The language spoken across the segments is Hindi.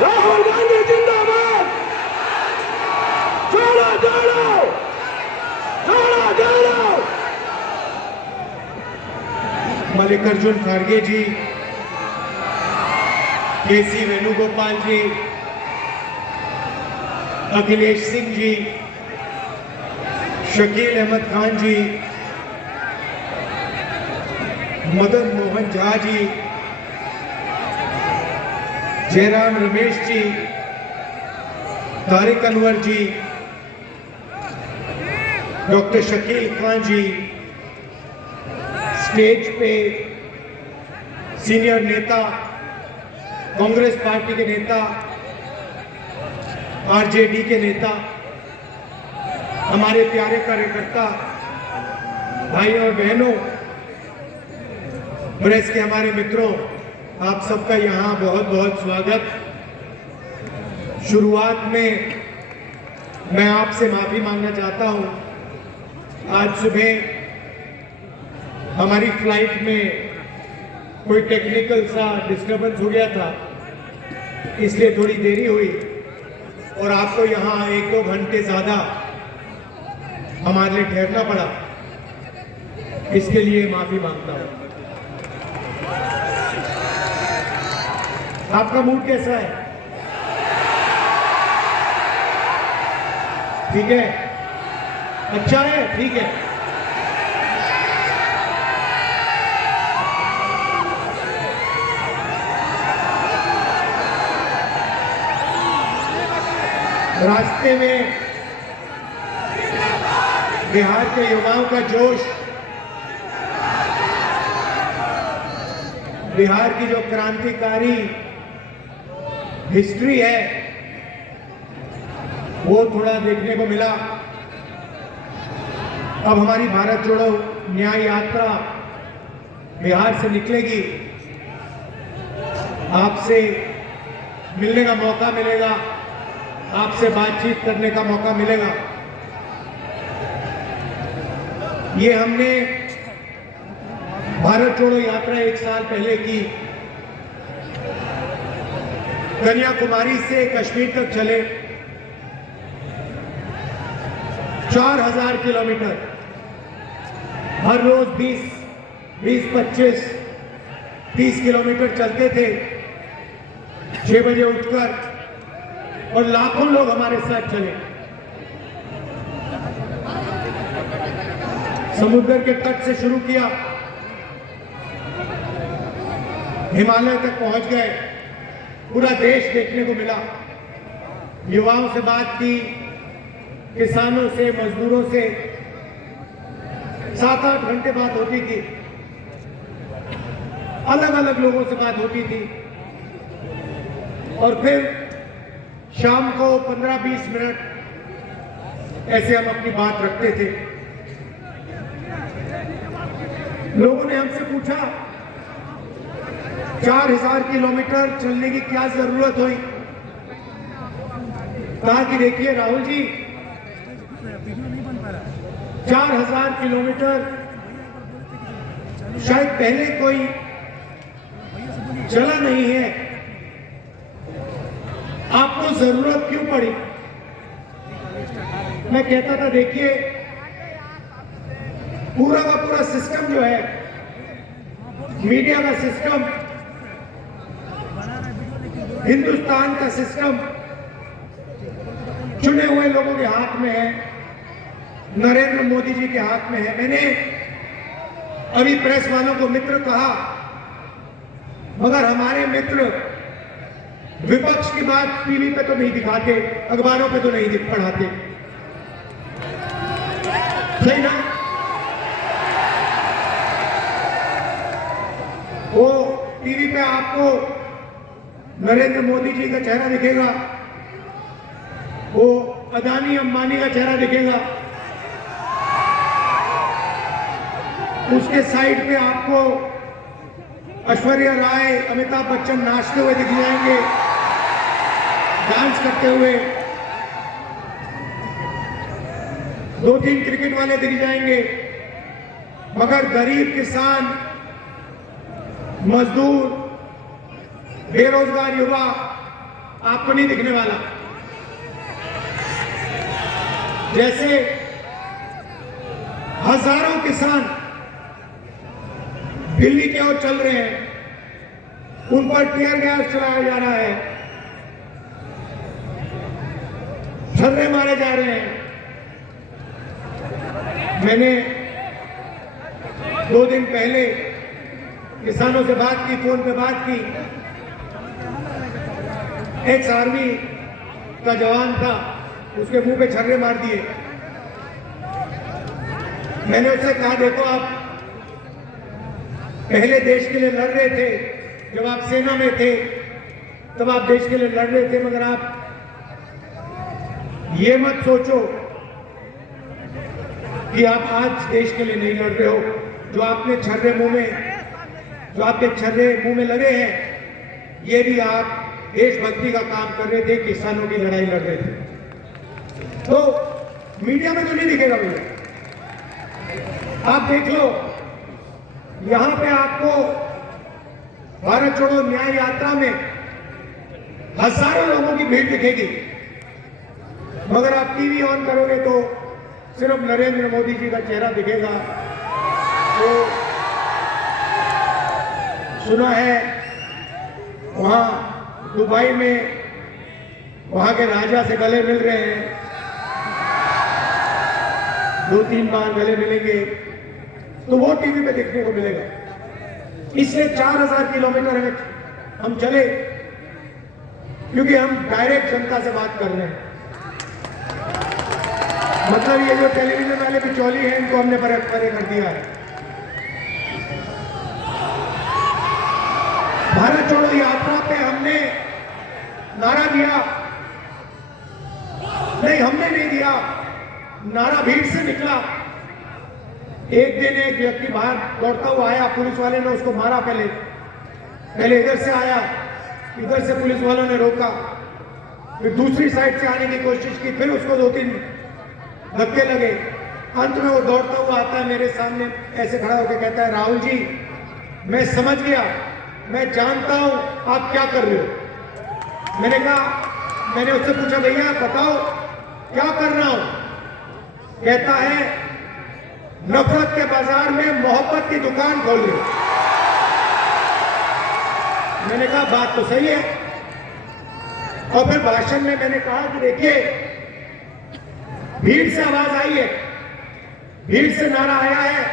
राहुल गांधी जिंदाबाद। जोड़ो जोड़ो जोड़ो जोड़ो। मल्लिकार्जुन खड़गे जी, केसी वेणुगोपाल जी, अखिलेश सिंह जी, शकील अहमद खान जी, मदन मोहन झा जी, जयराम रमेश जी, तारिक अनवर जी, डॉक्टर शकील खान जी, स्टेज पे सीनियर नेता, कांग्रेस पार्टी के नेता, आरजेडी के नेता, हमारे प्यारे कार्यकर्ता भाइयों और बहनों, प्रेस के हमारे मित्रों, आप सबका यहाँ बहुत बहुत स्वागत। शुरुआत में मैं आपसे माफी मांगना चाहता हूँ। आज सुबह हमारी फ्लाइट में कोई टेक्निकल सा डिस्टर्बेंस हो गया था, इसलिए थोड़ी देरी हुई और आपको यहाँ 1-2 घंटे ज़्यादा हमारे लिए ठहरना पड़ा। इसके लिए माफी मांगता हूँ। आपका मूड कैसा है? ठीक है, अच्छा है, ठीक है। रास्ते में बिहार के युवाओं का जोश, बिहार की जो क्रांतिकारी हिस्ट्री है वो थोड़ा देखने को मिला। अब हमारी भारत जोड़ो न्याय यात्रा बिहार से निकलेगी, आपसे मिलने का मौका मिलेगा, आपसे बातचीत करने का मौका मिलेगा। ये हमने भारत जोड़ो यात्रा 1 साल पहले की, कन्याकुमारी से कश्मीर तक चले 4000 किलोमीटर, हर रोज 20-25-30 किलोमीटर चलते थे 6 बजे उठकर, और लाखों लोग हमारे साथ चले। समुद्र के तट से शुरू किया, हिमालय तक पहुंच गए, पूरा देश देखने को मिला। युवाओं से बात की, किसानों से, मजदूरों से 7-8 घंटे बात होती थी, अलग अलग लोगों से बात होती थी, और फिर शाम को 15-20 मिनट ऐसे हम अपनी बात रखते थे। लोगों ने हमसे पूछा 4000 किलोमीटर चलने की क्या जरूरत हुई? कहा कि देखिए राहुल जी, 4000 किलोमीटर शायद पहले कोई चला नहीं है, आपको जरूरत क्यों पड़ी? मैं कहता था देखिए, पूरा का पूरा सिस्टम जो है, मीडिया का सिस्टम, हिंदुस्तान का सिस्टम चुने हुए लोगों के हाथ में है, नरेंद्र मोदी जी के हाथ में है। मैंने अभी प्रेस वालों को मित्र कहा, मगर हमारे मित्र विपक्ष की बात टीवी पे तो नहीं दिखाते, अखबारों पे तो नहीं पढ़ाते, सही ना? वो टीवी पे आपको नरेंद्र मोदी जी का चेहरा दिखेगा, वो अदानी अंबानी का चेहरा दिखेगा, उसके साइड पे आपको ऐश्वर्या राय, अमिताभ बच्चन नाचते हुए दिख जाएंगे, डांस करते हुए, 2-3 क्रिकेट वाले दिख जाएंगे, मगर गरीब किसान, मजदूर, बेरोजगार युवा आपको नहीं दिखने वाला। जैसे हजारों किसान दिल्ली की ओर चल रहे हैं, उन पर टीयर गैस चलाया जा रहा है, छर्रे मारे जा रहे हैं। मैंने 2 दिन पहले किसानों से बात की, फोन पे बात की। एक्स आर्मी का जवान था, उसके मुंह पे छर्रे मार दिए। मैंने उससे कहा, देखो आप पहले देश के लिए लड़ रहे थे, जब आप सेना में थे तब आप देश के लिए लड़ रहे थे, मगर आप ये मत सोचो कि आप आज देश के लिए नहीं लड़ रहे हो। जो आपके छर्रे मुंह में लगे हैं, ये भी आप देशभक्ति का काम कर रहे थे, किसानों की लड़ाई लड़ रहे थे। तो मीडिया में तो नहीं दिखेगा भैया, आप देख लो, यहां पे आपको भारत छोड़ो न्याय यात्रा में हजारों लोगों की भीड़ दिखेगी, मगर आप टीवी ऑन करोगे तो सिर्फ नरेंद्र मोदी जी का चेहरा दिखेगा। तो सुना है वहां दुबई में वहां के राजा से गले मिल रहे हैं, 2-3 बार गले मिलेंगे, तो वो टीवी पे देखने को मिलेगा। इसलिए 4000 किलोमीटर हम चले, क्योंकि हम डायरेक्ट जनता से बात कर रहे हैं। मतलब ये जो टेलीविजन वाले बिचौली हैं, इनको हमने परे कर दिया है। भारत छोड़ो यात्रा पे हमने नारा दिया, नहीं हमने नहीं दिया, नारा भीड़ से निकला। एक दिन एक व्यक्ति बाहर दौड़ता हुआ आया, पुलिस वाले ने उसको मारा। पहले इधर से आया, इधर से पुलिस वालों ने रोका, फिर दूसरी साइड से आने की कोशिश की, फिर उसको 2-3 धक्के लगे। अंत में वो दौड़ता हुआ आता है मेरे सामने, ऐसे खड़ा होकर कहता है, राहुल जी मैं समझ गया, मैं जानता हूं आप क्या कर रहे हो। मैंने उससे पूछा, भैया बताओ क्या कर रहा हूं। कहता है, नफरत के बाजार में मोहब्बत की दुकान खोल ली। मैंने कहा बात तो सही है। और फिर भाषण में मैंने कहा कि देखिए, भीड़ से आवाज आई है, भीड़ से नारा आया है,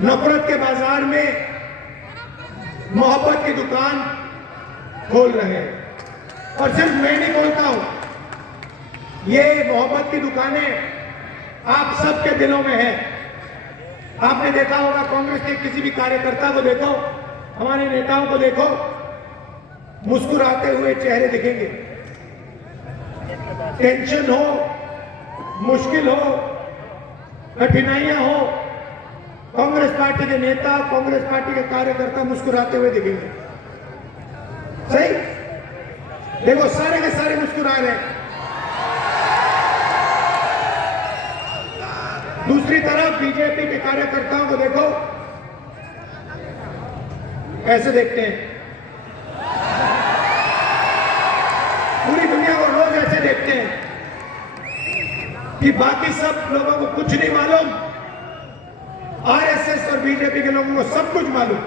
नफरत के बाजार में मोहब्बत की दुकान खोल रहे हैं। और सिर्फ मैं नहीं बोलता हूं, ये मोहब्बत की दुकानें आप सबके दिलों में है। आपने देखा होगा, कांग्रेस के किसी भी कार्यकर्ता को देखो, हमारे नेताओं को देखो, मुस्कुराते हुए चेहरे दिखेंगे। टेंशन हो, मुश्किल हो, कठिनाइयां हो, कांग्रेस पार्टी के नेता, कांग्रेस पार्टी के कार्यकर्ता मुस्कुराते हुए दिखेंगे। सही? देखो सारे के सारे मुस्कुरा रहे हैं। दूसरी तरफ बीजेपी के कार्यकर्ताओं को देखो, ऐसे देखते हैं। पूरी दुनिया को रोज ऐसे देखते हैं कि बाकी सब लोगों को कुछ नहीं मालूम, आरएसएस और बीजेपी के लोगों को सब कुछ मालूम।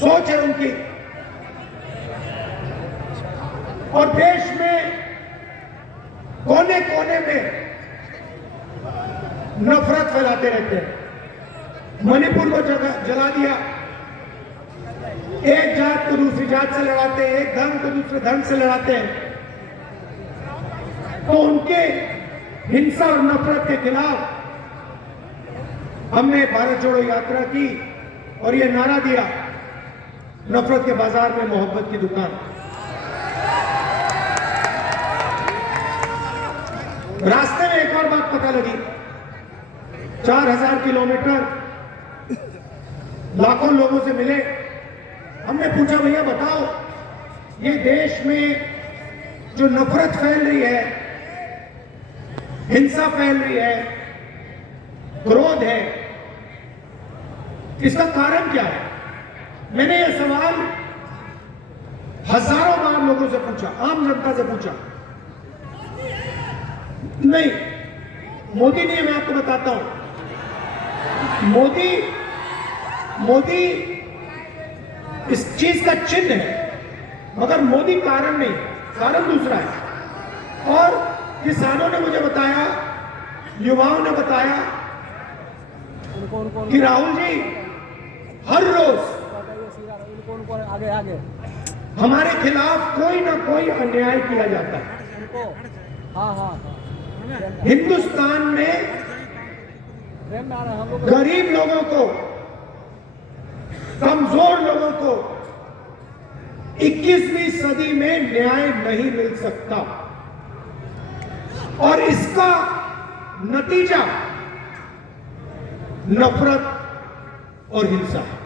सोच है उनकी। और देश में कोने कोने में नफरत फैलाते रहते हैं। मणिपुर को जला दिया, एक जात को दूसरी जात से लड़ाते हैं, एक धर्म को दूसरे धर्म से लड़ाते हैं। तो उनके हिंसा और नफरत के खिलाफ हमने भारत जोड़ो यात्रा की और ये नारा दिया, नफरत के बाजार में मोहब्बत की दुकान। रास्ते में एक और बात पता लगी, 4000 किलोमीटर लाखों लोगों से मिले। हमने पूछा, भैया बताओ, ये देश में जो नफरत फैल रही है, हिंसा फैल रही है, क्रोध है, इसका कारण क्या है? मैंने ये सवाल हजारों बार लोगों से पूछा, आम जनता से पूछा, नहीं मोदी नहीं, मैं आपको बताता हूं, मोदी इस चीज का चिन्ह है, मगर मोदी कारण नहीं, कारण दूसरा है। और किसानों ने मुझे बताया, युवाओं ने बताया कि राहुल जी हर रोज आगे आगे हमारे खिलाफ कोई ना कोई अन्याय किया जाता है। हाँ हाँ हिंदुस्तान में ट्रेन में आ रहा है हम लोग। गरीब लोगों को, कमजोर लोगों को 21वीं सदी में न्याय नहीं मिल सकता, और इसका नतीजा नफरत और हिंसा है।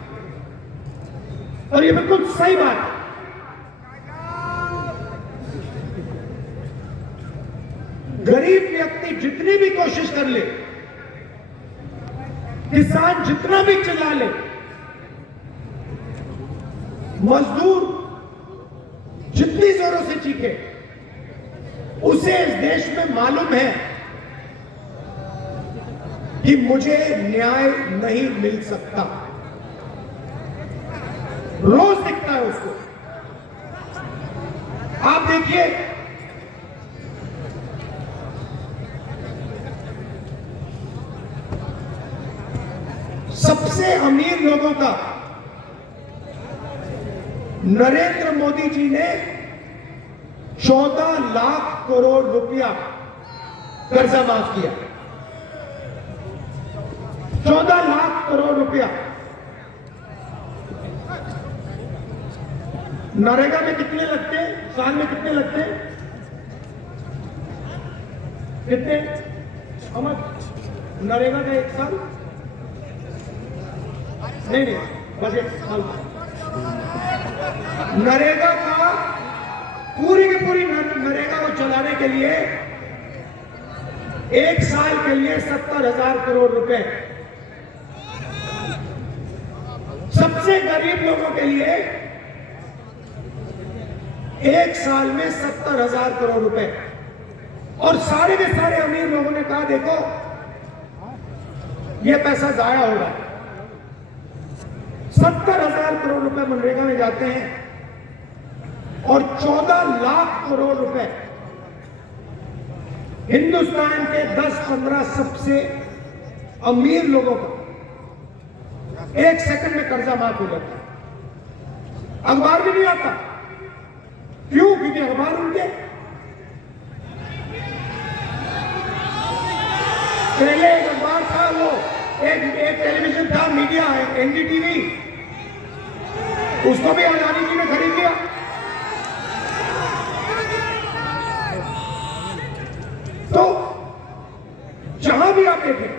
और ये बिल्कुल सही बात है। गरीब व्यक्ति जितनी भी कोशिश कर ले, किसान जितना भी चिल्ला ले, मजदूर जितनी जोरों से चीखे, उसे इस देश में मालूम है कि मुझे न्याय नहीं मिल सकता। रोज दिखता है उसको। आप देखिए, सबसे अमीर लोगों का नरेंद्र मोदी जी ने 14 लाख करोड़ रुपया कर्जा माफ किया। 14 लाख करोड़ रुपया। नरेगा में कितने लगते हैं? साल में कितने लगते हैं? कितने अमर नरेगा का एक साल? नहीं, बजट साल। नरेगा का पूरी की पूरी नरेगा को चलाने के लिए एक साल के लिए 70,000 करोड़ रुपए। सबसे गरीब लोगों के लिए एक साल में 70,000 करोड़ रुपए। और सारे के सारे अमीर लोगों ने कहा, देखो यह पैसा जाया हो रहा है। 70,000 करोड़ रुपए मनरेगा में जाते हैं और 14 लाख करोड़ रुपए हिंदुस्तान के 10-15 सबसे अमीर लोगों का एक सेकंड में कर्जा माफ हो जाता है। अखबार भी नहीं आता। क्यों? क्योंकि अखबार उनके पहले एक अखबार था, वो एक टेलीविजन था, मीडिया है, एनडीटीवी, उसको भी अडानी जी ने खरीद लिया। तो जहां भी आप देखें,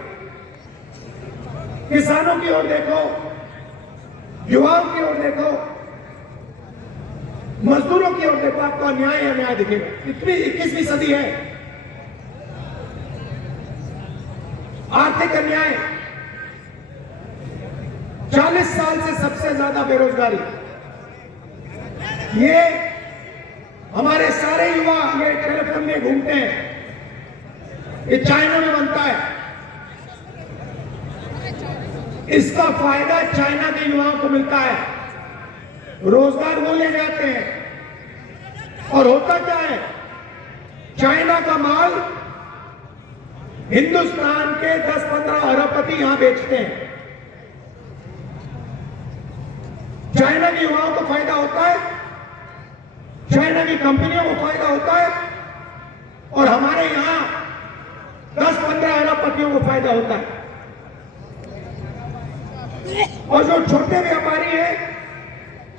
किसानों की ओर देखो, युवाओं की ओर देखो, मजदूरों की ओर देखो, आपको अन्याय अन्याय दिखेगा। इतनी 21वीं सदी है। आर्थिक अन्याय, 40 साल से सबसे ज्यादा बेरोजगारी। ये हमारे सारे युवा ये टेलीफोन में घूमते हैं, ये चाइना में बनता है। इसका फायदा चाइना के युवाओं को मिलता है, रोजगार वो ले जाते हैं। और होता क्या है, चाइना का माल हिंदुस्तान के 10-15 अरबपति यहां बेचते हैं। चाइना के युवाओं को फायदा होता है, चाइना की कंपनियों को फायदा होता है, और हमारे यहां 10-15 अरबपतियों को फायदा होता है। और जो छोटे व्यापारी हैं,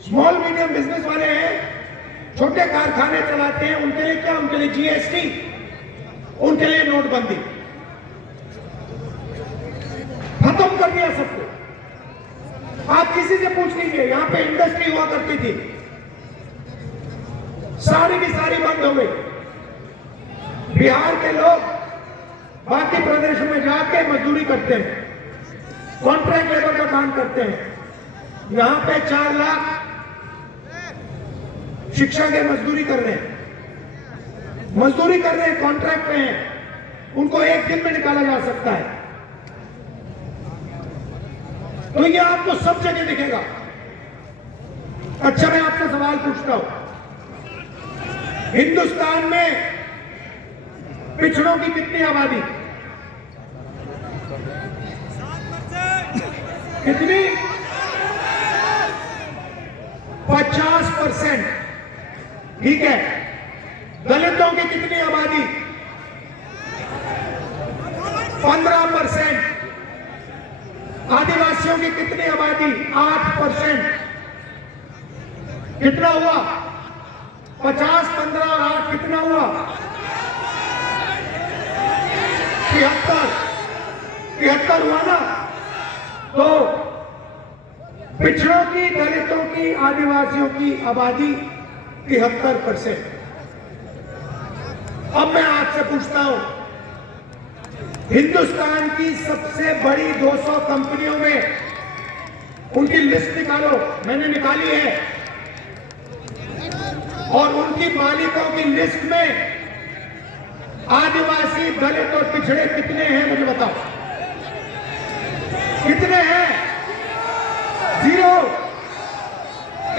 स्मॉल मीडियम बिजनेस वाले हैं, छोटे कारखाने चलाते हैं, उनके लिए क्या? उनके लिए जीएसटी, उनके लिए नोटबंदी, खत्म कर दिया सबको। आप किसी से पूछ लीजिए, यहां पे इंडस्ट्री हुआ करती थी, सारी की सारी बंद हो गई। बिहार के लोग बाकी प्रदेशों में जाके मजदूरी करते हैं, कॉन्ट्रैक्ट लेबर का काम करते हैं। यहां पे 4 लाख शिक्षा के मजदूरी कर रहे हैं, कॉन्ट्रैक्ट पे हैं, उनको एक दिन में निकाला जा सकता है। तो ये आपको सब जगह दिखेगा। अच्छा, मैं आपसे सवाल पूछता हूं, हिंदुस्तान में पिछड़ों की कितनी आबादी? कितनी? 50%। ठीक है। दलितों की कितनी आबादी? 15%। आदिवासियों की कितनी आबादी? 8%। कितना हुआ? 50, 15 और 8 कितना हुआ? 73 हुआ ना? तो पिछड़ों की, दलितों की, आदिवासियों की आबादी 73%। अब मैं आपसे पूछता हूं, हिंदुस्तान की सबसे बड़ी 200 कंपनियों में उनकी लिस्ट निकालो। मैंने निकाली है। और उनकी मालिकों की लिस्ट में आदिवासी, दलित और पिछड़े कितने हैं मुझे बताओ। कितने हैं? 0।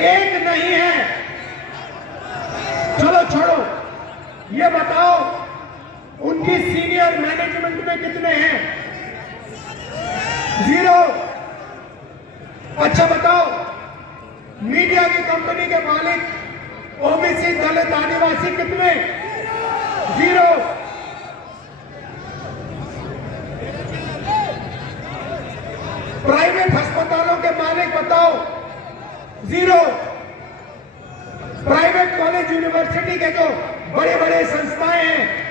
एक नहीं है। चलो छोड़ो, ये बताओ उनकी सीनियर मैनेजमेंट में कितने हैं? 0। अच्छा बताओ, मीडिया की कंपनी के मालिक ओबीसी, दलित, आदिवासी कितने? 0। प्राइवेट अस्पतालों के मालिक बताओ? 0। प्राइवेट कॉलेज, यूनिवर्सिटी के जो बड़े बड़े संस्थाएं हैं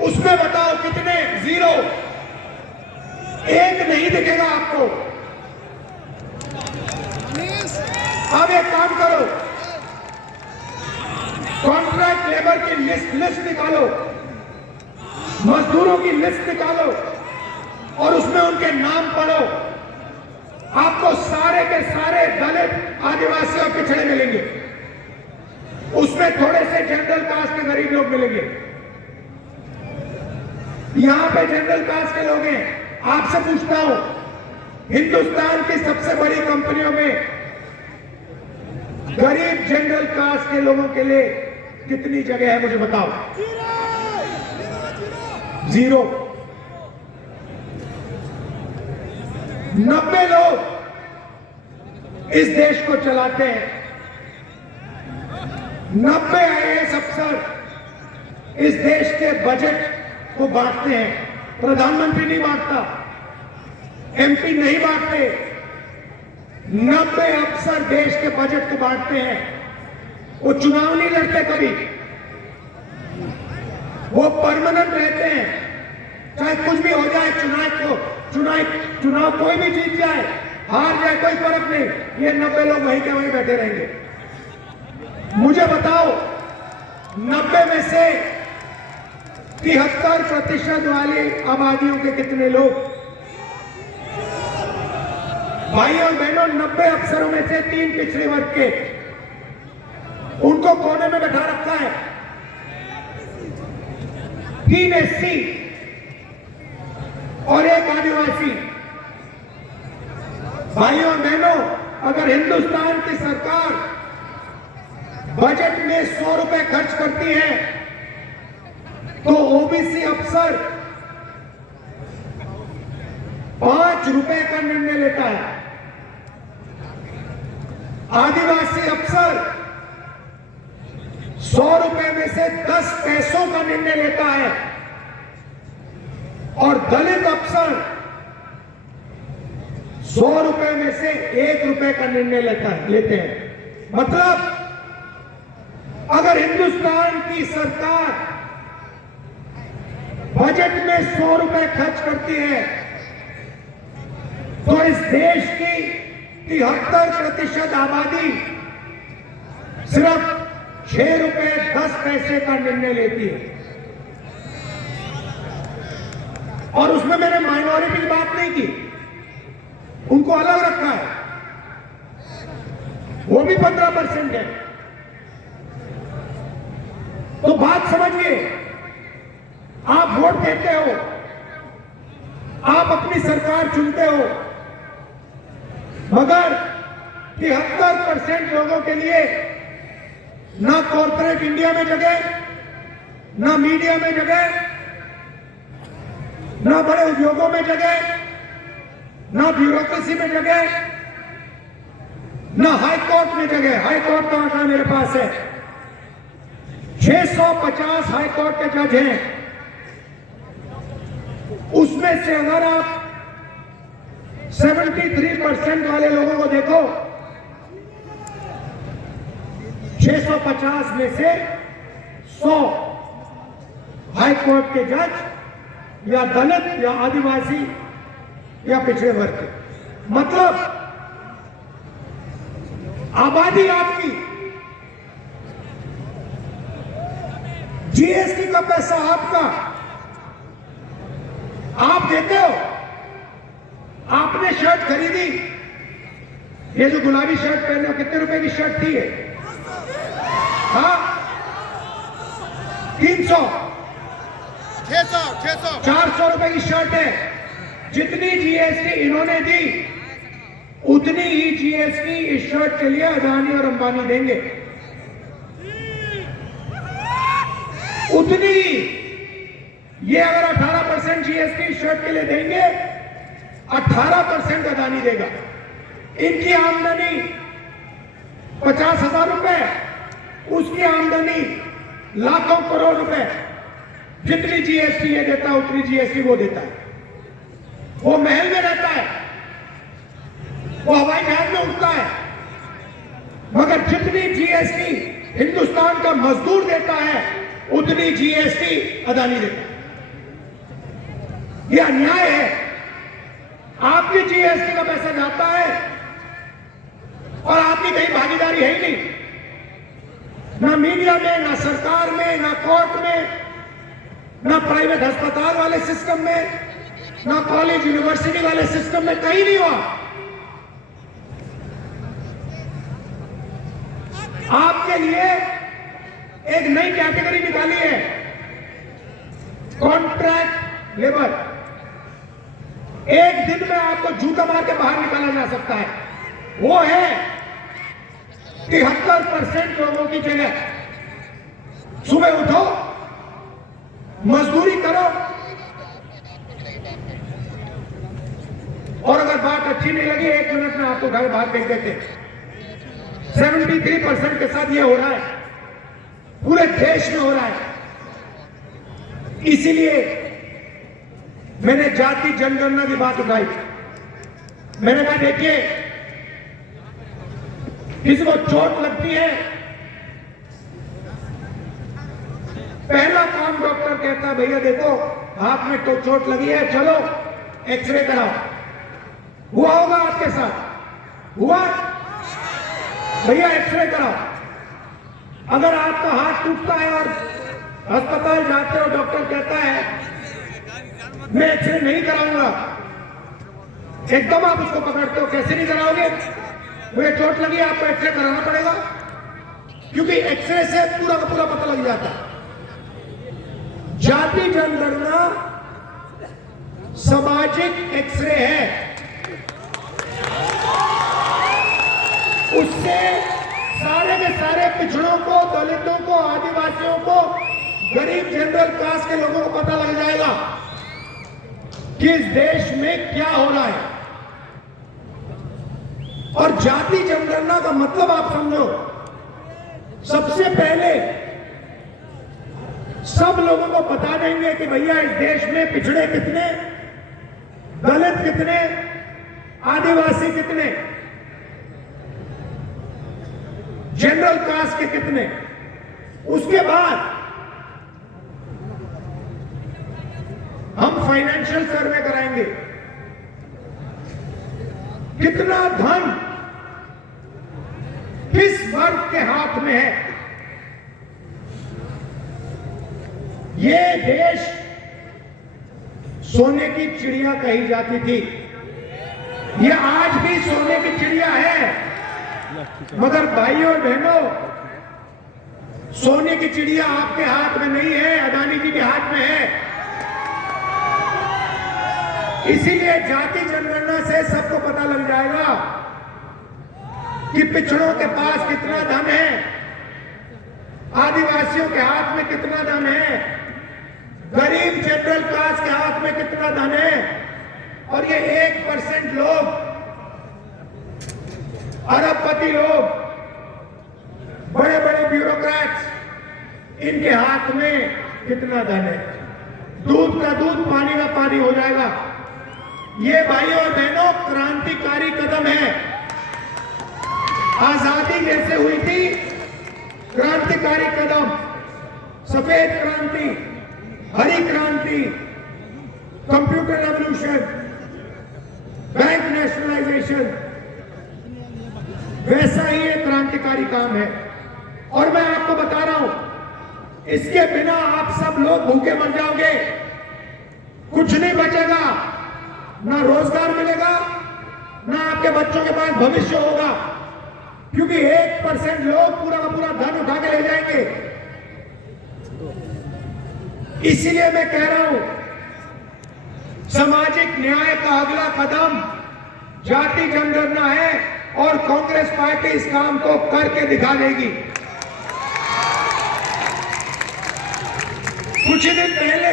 उसमें बताओ कितने? 0। एक नहीं दिखेगा आपको। अब एक काम करो, कॉन्ट्रैक्ट लेबर की लिस्ट निकालो, मजदूरों की लिस्ट निकालो और उसमें उनके नाम पढ़ो। आपको सारे के सारे दलित, आदिवासी और पिछड़े मिलेंगे। उसमें थोड़े से जनरल कास्ट के गरीब लोग मिलेंगे। यहां पे जनरल कास्ट के लोग हैं। आपसे पूछता हूं, हिंदुस्तान की सबसे बड़ी कंपनियों में गरीब जनरल कास्ट के लोगों के लिए कितनी जगह है मुझे बताओ? 0। 90 लोग इस देश को चलाते हैं। 90 IAS अफसर इस देश के बजट को बांटते हैं। प्रधानमंत्री नहीं बांटता, MP नहीं बांटते। 90 अफसर देश के बजट को बांटते हैं। वो चुनाव नहीं लड़ते कभी, वो परमानेंट रहते हैं। चाहे कुछ भी हो जाए, चुनाव कोई भी जीत जाए, हार जाए, कोई फर्क नहीं, ये 90 लोग वहीं के वहीं बैठे रहेंगे। मुझे बताओ, 90 में से 73% वाली आबादियों के कितने लोग? भाई और बहनों, 90 अफसरों में से 3 पिछड़े वर्ग के, उनको कोने में बैठा रखा है। 3 SC और 1 आदिवासी। भाइयों और बहनों, अगर हिंदुस्तान की सरकार बजट में 100 रुपए खर्च करती है तो ओबीसी अफसर 5 रुपए का निर्णय लेता है। आदिवासी अफसर 100 रुपए में से 10 पैसों का निर्णय लेता है और दलित अफसर 100 रुपए में से 1 रुपए का निर्णय लेते हैं। मतलब अगर हिंदुस्तान की सरकार बजट में 100 रुपए खर्च करती है तो इस देश की 73% आबादी सिर्फ 6 रुपए 10 पैसे का निर्णय लेती है। और उसमें मैंने माइनॉरिटी की बात नहीं की, उनको अलग रखा है, वो भी 15% है। तो बात समझिए, आप वोट देते हो, आप अपनी सरकार चुनते हो, मगर 73% लोगों के लिए ना कॉर्पोरेट इंडिया में जगह, ना मीडिया में जगह, ना बड़े उद्योगों में जगह, ना ब्यूरोक्रेसी में जगह, ना हाई कोर्ट में जगह। हाई कोर्ट का आंकड़ा मेरे पास है, 650 हाई कोर्ट के जज हैं। उसमें से अगर आप 73% वाले लोगों को देखो, 650 में से 100 हाई कोर्ट के जज या दलित या आदिवासी या पिछड़े वर्ग के। मतलब आबादी आपकी, जीएसटी का पैसा आपका, आप देते हो। आपने शर्ट खरीदी, ये जो गुलाबी शर्ट पहने हो, कितने रुपए की शर्ट थी ये? हाँ, 300, 600 400 रुपए की शर्ट है। जितनी जीएसटी इन्होंने दी, उतनी ही जीएसटी इस शर्ट के लिए अदानी और अंबानी देंगे, उतनी ही। ये अगर 18% जीएसटी शर्ट के लिए देंगे, 18% अदानी देगा। इनकी आमदनी 50,000 रुपए, उसकी आमदनी लाखों करोड़ रुपए। जितनी जीएसटी ये देता है, उतनी जीएसटी वो देता है। वो महल में रहता है, वो हवाई जहाज में उड़ता है, मगर जितनी जीएसटी हिंदुस्तान का मजदूर देता है, उतनी जीएसटी अदानी देता है। यह अन्याय है। आपकी जीएसटी का पैसा जाता है और आपकी कहीं भागीदारी है ही नहीं, ना मीडिया में, ना सरकार में, ना कोर्ट में, ना प्राइवेट अस्पताल वाले सिस्टम में, ना कॉलेज यूनिवर्सिटी वाले सिस्टम में, कहीं नहीं हुआ। आपके लिए एक नई कैटेगरी निकाली है, कॉन्ट्रैक्ट लेबर। एक दिन में आपको जूता मार के बाहर निकाला जा सकता है। वो है 73% लोगों की जगह। सुबह उठो, मजदूरी करो, और अगर बात अच्छी नहीं लगी, 1 मिनट में आपको घर बाहर फेंक देते। 73% के साथ ये हो रहा है, पूरे देश में हो रहा है। इसीलिए मैंने जाति जनगणना की बात उठाई। मैंने कहा देखिए, किसी को चोट लगती है, पहला काम डॉक्टर कहता है, भैया देखो हाथ में तो चोट लगी है, चलो एक्सरे कराओ। हुआ होगा आपके साथ? हुआ? भैया एक्सरे कराओ। अगर आपका हाथ टूटता है और अस्पताल जाते हो, डॉक्टर कहता है मैं एक्सरे नहीं कराऊंगा, एकदम आप उसको पकड़ते हो, कैसे नहीं कराओगे? मुझे चोट लगी, आपको एक्सरे कराना पड़ेगा, क्योंकि एक्सरे से पूरा का पूरा पता लग जाता है। जाति जनगणना सामाजिक एक्सरे है, उससे सारे के सारे पिछड़ों को, दलितों को, आदिवासियों को, गरीब जनरल कास्ट के लोगों को पता लग जाएगा कि इस देश में क्या हो रहा है। और जाति जनगणना का मतलब आप समझो, सबसे पहले सब लोगों को बता देंगे कि भैया इस देश में पिछड़े कितने, दलित कितने, आदिवासी कितने, जनरल कास्ट के कितने। उसके बाद हम फाइनेंशियल सर्वे कराएंगे, कितना धन किस वर्ग के हाथ में है। ये देश सोने की चिड़िया कही जाती थी, ये आज भी सोने की चिड़िया है, मगर भाइयों और बहनों, सोने की चिड़िया आपके हाथ में नहीं है, अदानी जी के हाथ में है। इसीलिए जाति जनगणना से सबको पता लग जाएगा कि पिछड़ों के पास कितना धन है, आदिवासियों के हाथ में कितना धन है, गरीब जनरल क्लास के हाथ में कितना धन है। और ये 1% लोग, अरबपति लोग, बड़े बड़े ब्यूरोक्रेट्स, इनके हाथ में कितना धन है। दूध का दूध, पानी का पानी हो जाएगा। ये भाइयों और बहनों क्रांतिकारी कदम है। आजादी जैसे हुई थी, क्रांतिकारी कदम, सफेद क्रांति, हरी क्रांति, कंप्यूटर रेवोल्यूशन, बैंक नेशनलाइजेशन, वैसा ही एक क्रांतिकारी काम है। और मैं आपको बता रहा हूं, इसके बिना आप सब लोग भूखे मर जाओगे, कुछ नहीं बचेगा, ना रोजगार मिलेगा, ना आपके बच्चों के पास भविष्य होगा, क्योंकि 1% लोग पूरा का पूरा धन उठा के ले जाएंगे। इसीलिए मैं कह रहा हूं, सामाजिक न्याय का अगला कदम जाति जनगणना है और कांग्रेस पार्टी इस काम को करके दिखा देगी। कुछ दिन पहले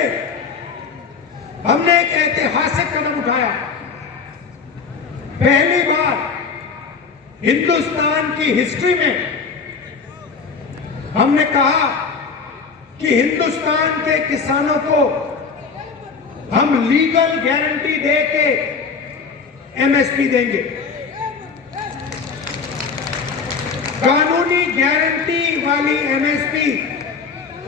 हमने एक ऐतिहासिक कदम उठाया। पहली बार हिंदुस्तान की हिस्ट्री में हमने कहा कि हिंदुस्तान के किसानों को हम लीगल गारंटी दे के एमएसपी देंगे। कानूनी गारंटी वाली एमएसपी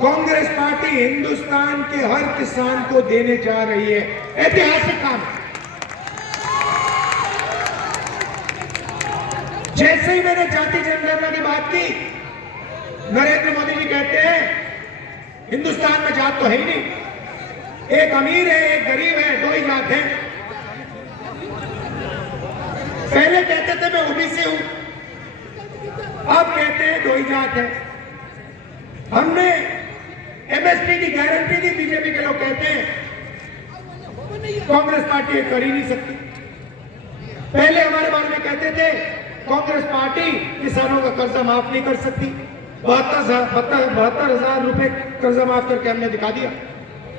कांग्रेस पार्टी हिंदुस्तान के हर किसान को देने जा रही है। ऐतिहासिक काम। जैसे ही मैंने जाति जनगणना की बात की, नरेंद्र मोदी जी कहते हैं हिंदुस्तान में जात तो है ही नहीं, एक अमीर है एक गरीब है, दो ही जात है। पहले कहते थे मैं ओबीसी हूं, अब कहते हैं दो ही जात है। हमने एमएसपी की गारंटी दी, बीजेपी के लोग कहते हैं कांग्रेस पार्टी ये कर ही नहीं सकती। पहले हमारे बारे में कहते थे कांग्रेस पार्टी किसानों का कर्जा माफ नहीं कर सकती। 72,000 रुपए कर्जा माफ करके हमने दिखा दिया,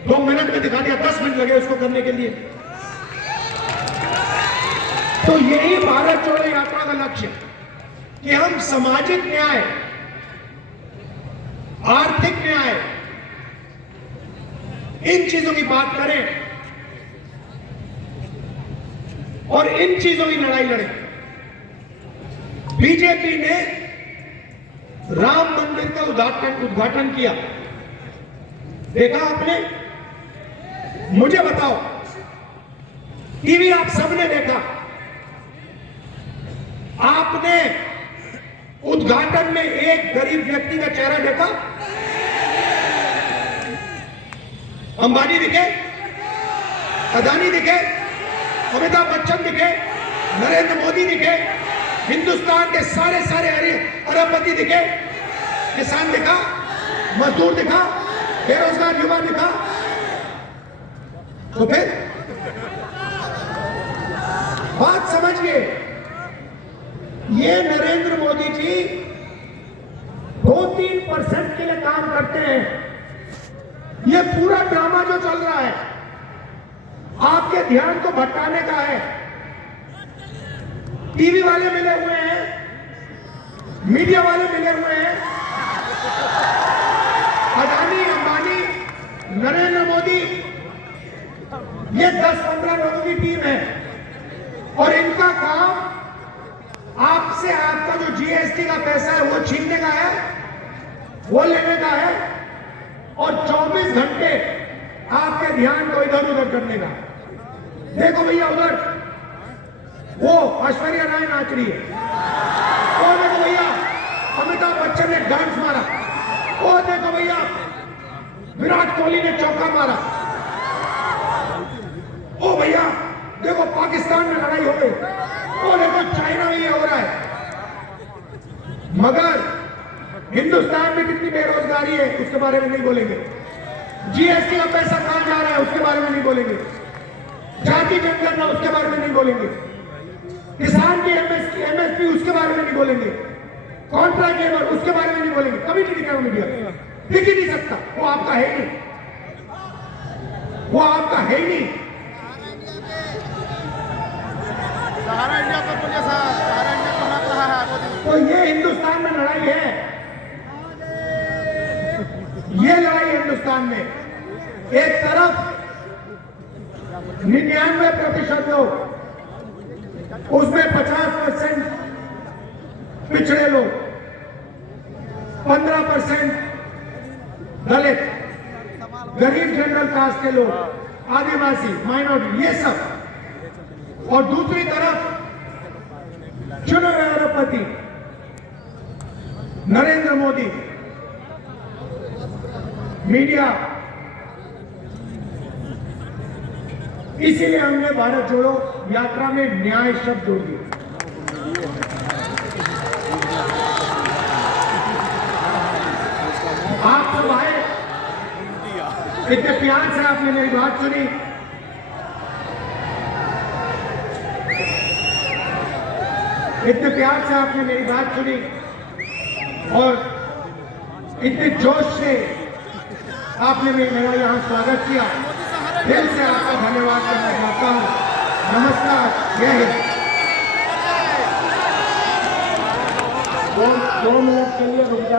2 मिनट में दिखा दिया, 10 मिनट लगे उसको करने के लिए। तो यही भारत जोड़ो यात्रा का लक्ष्य, कि हम सामाजिक न्याय, आर्थिक न्याय, इन चीजों की बात करें और इन चीजों की लड़ाई लड़ें। बीजेपी ने राम मंदिर का उद्घाटन किया, देखा आपने? मुझे बताओ, टीवी आप सबने देखा, आपने उद्घाटन में एक गरीब व्यक्ति का चेहरा देखा? अंबानी दिखे, अदानी दिखे, अमिताभ बच्चन दिखे, नरेंद्र मोदी दिखे, हिंदुस्तान के सारे अरबपति दिखे, किसान दिखा, मजदूर दिखा, बेरोजगार युवा दिखा? तो फिर बात समझिए, ये नरेंद्र मोदी जी 2-3% के लिए काम करते हैं। ये पूरा ड्रामा जो चल रहा है आपके ध्यान को भटकाने का है। टीवी वाले मिले हुए हैं, मीडिया वाले मिले हुए हैं, अदानी, अंबानी, नरेंद्र मोदी, ये 10-15 लोगों की टीम है और इनका काम आपसे आपका जो जीएसटी का पैसा है वो छीनने का है, वो लेने का है और 24 घंटे आपके ध्यान को इधर उधर करने का। देखो भैया, उधर वो ऐश्वर्या राय नाच रही है, वो देखो भैया अमिताभ बच्चन ने डांस मारा, वो देखो भैया विराट कोहली ने चौका मारा, ओ भैया देखो पाकिस्तान में लड़ाई हो गई, वो देखो चाइना में ये हो रहा है। मगर हिंदुस्तान में कितनी बेरोजगारी है उसके बारे में नहीं बोलेंगे। जीएसटी का पैसा कहां जा रहा है उसके बारे में नहीं बोलेंगे। जाति जनगणना उसके बारे में नहीं बोलेंगे। किसान की एमएसपी उसके बारे में नहीं बोलेंगे। कॉन्ट्रैक्ट लेबर उसके बारे में नहीं बोलेंगे। कभी नहीं दिखा मीडिया, दिख ही नहीं सकता। वो आपका है ही नहीं, वो आपका है ही नहीं। सहारा इंडिया को बोलिए साहब, सहारा इंडिया को हक रहा है मोदी। तो ये हिंदुस्तान में लड़ाई है, ये लड़ाई है हिंदुस्तान में। एक तरफ 99% लोग, उसमें 50% पिछड़े लोग, 15% दलित, गरीब जनरल कास्ट के लोग, आदिवासी, माइनॉरिटी, ये सब। और दूसरी तरफ चुने हुए अरबपति नरेंद्र मोदी, मीडिया। इसीलिए हमने भारत जोड़ो यात्रा में न्याय शब्द जोड़ दिया। आप सब आए, इतने प्यार से आपने मेरी बात सुनी। इतने प्यार से आपने मेरी बात सुनी और इतने जोश से आपने मेरा यहाँ स्वागत किया। दिल से आपका धन्यवाद करना चाहता हूँ। नमस्कार, जय हिंद। 2 मिनट के लिए रुक जाए।